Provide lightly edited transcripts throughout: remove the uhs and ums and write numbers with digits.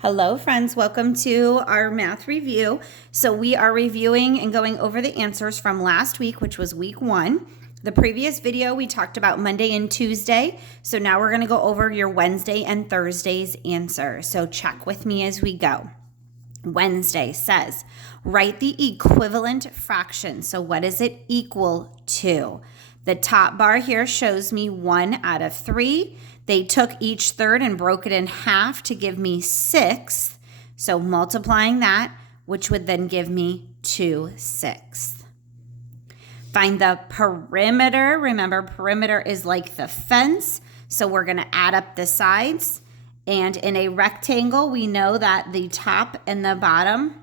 Hello, friends. Welcome to our math review. So we are reviewing and going over the answers from last week, which was week 1. The previous video, we talked about Monday and Tuesday. So now we're going to go over your Wednesday and Thursday's answer. So check with me as we go. Wednesday says, write the equivalent fraction. So what is it equal to? The top bar here shows me 1 out of 3. They took each third and broke it in half to give me 6. So multiplying that, which would then give me 2/6. Find the perimeter. Remember, perimeter is like the fence. So we're going to add up the sides. And in a rectangle, we know that the top and the bottom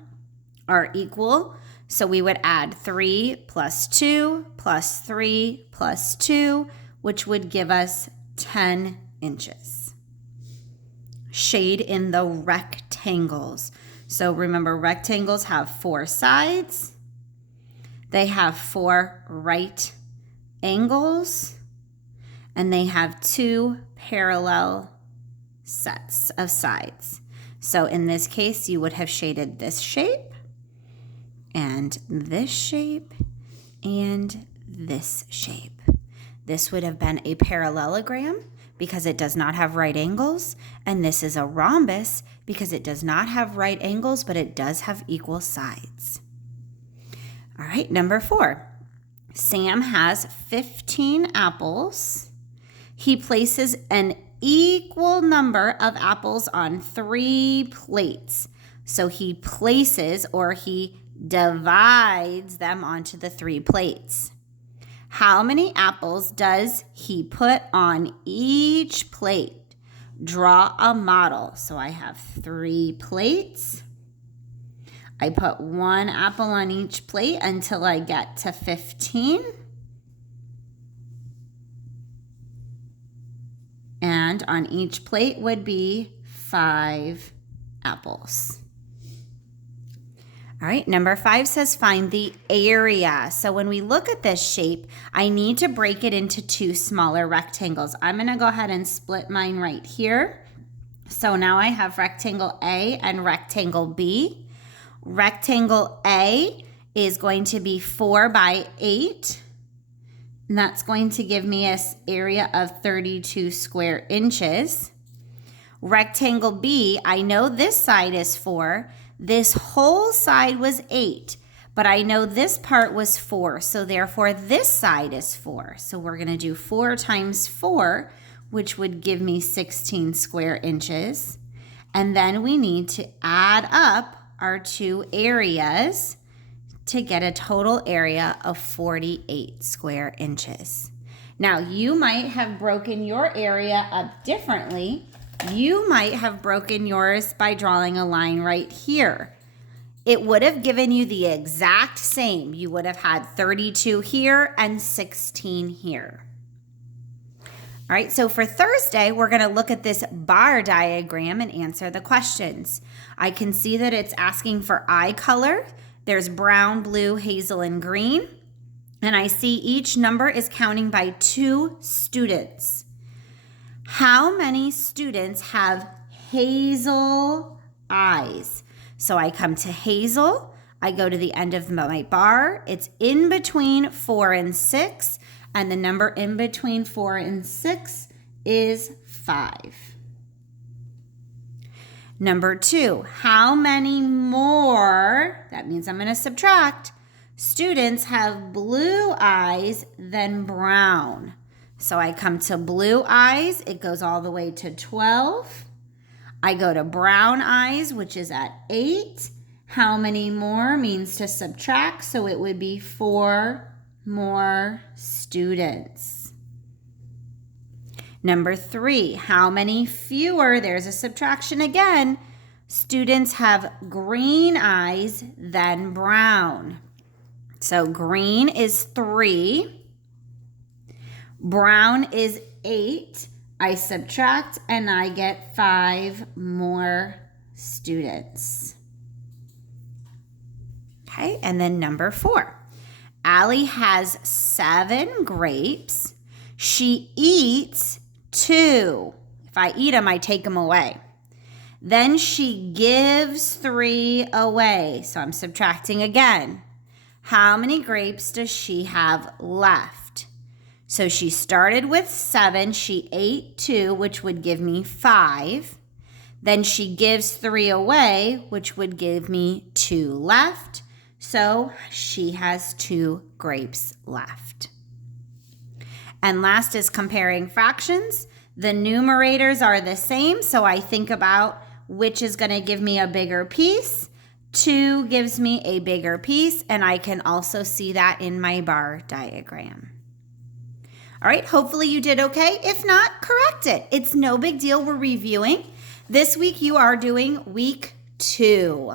are equal. So we would add 3 plus 2 plus 3 plus 2, which would give us 10 inches. Shade in the rectangles. So remember, rectangles have 4 sides. They have 4 right angles. And they have 2 parallel sets of sides. So in this case, you would have shaded this shape and this shape and this shape. This would have been a parallelogram because it does not have right angles, and this is a rhombus because it does not have right angles, but it does have equal sides. All right, number 4. Sam has 15 apples. He places an equal number of apples on 3 plates. So he places, or he divides them onto the 3 plates. How many apples does he put on each plate? Draw a model. So I have 3 plates. I put 1 apple on each plate until I get to 15. And on each plate would be 5 apples. All right, number 5 says find the area. So when we look at this shape, I need to break it into 2 smaller rectangles. I'm going to go ahead and split mine right here. So now I have rectangle A and rectangle B. Rectangle A is going to be 4 by 8. And that's going to give me an area of 32 square inches. Rectangle B, I know this side is 4. This whole side was 8, but I know this part was 4, so therefore this side is 4. So we're going to do 4 times 4, which would give me 16 square inches. And then we need to add up our 2 areas to get a total area of 48 square inches. Now, you might have broken your area up differently. You might have broken yours by drawing a line right here. It would have given you the exact same. You would have had 32 here and 16 here. All right, so for Thursday, we're going to look at this bar diagram and answer the questions. I can see that it's asking for eye color. There's brown, blue, hazel, and green. And I see each number is counting by 2 students. How many students have hazel eyes? So I come to hazel. I go to the end of my bar. It's in between 4 and 6. And the number in between 4 and 6 is 5. Number 2, how many more, that means I'm going to subtract, students have blue eyes than brown? So I come to blue eyes, it goes all the way to 12. I go to brown eyes, which is at 8. How many more means to subtract, so it would be 4 more students. Number 3, how many fewer, there's a subtraction again, students have green eyes than brown? So green is 3, brown is 8, I subtract and I get 5 more students. Okay, and then number 4. Allie has 7 grapes. She eats 2. If I eat them, I take them away. Then she gives 3 away. So I'm subtracting again. How many grapes does she have left? So she started with 7. She ate 2, which would give me 5. Then she gives 3 away, which would give me 2 left. So she has 2 grapes left. And last is comparing fractions. The numerators are the same, so I think about which is going to give me a bigger piece. 2 gives me a bigger piece, and I can also see that in my bar diagram. All right, hopefully you did okay. If not, correct it. It's no big deal. We're reviewing. This week you are doing week 2.